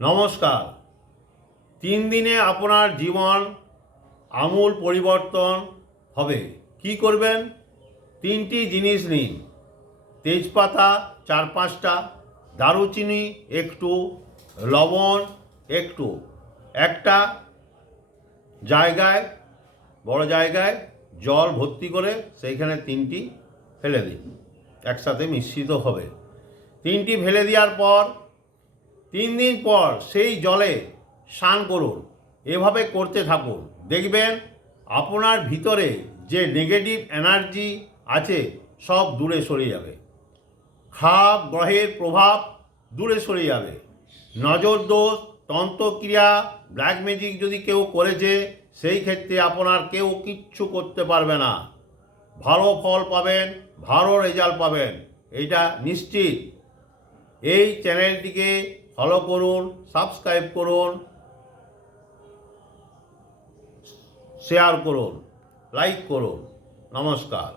নমস্কার। 3 দিনে আপনার জীবন আমূল পরিবর্তন হবে। কি করবেন? 3টি জিনিস নিন। তেজপাতা 4-5টা, দারুচিনি একটু, লবণ একটু। একটা জায়গায়, বড় জায়গায় জল ভর্তি করে সেইখানে 3টি ফেলে দিন, একসাথে মিশ্রিত হবে। 3টি ফেলে দেওয়ার পর 3 দিন পর সেই জলে স্নান করুন। এভাবে করতে থাকুন, দেখবেন আপনার ভিতরে যে নেগেটিভ এনার্জি আছে সব দূরে সরে যাবে। খারাপ গ্রহের প্রভাব দূরে সরে যাবে। নজর দোষ, তন্ত্রক্রিয়া, ব্ল্যাক ম্যাজিক যদি কেউ করেছে সেই ক্ষেত্রে আপনার কেউ কিচ্ছু করতে পারবে না। ভালো ফল পাবেন, ভালো রেজাল্ট পাবেন, এটা নিশ্চিত। এই চ্যানেলটিকে ফলো করুন, সাবস্ক্রাইব করুন, শেয়ার করুন, লাইক করুন। নমস্কার।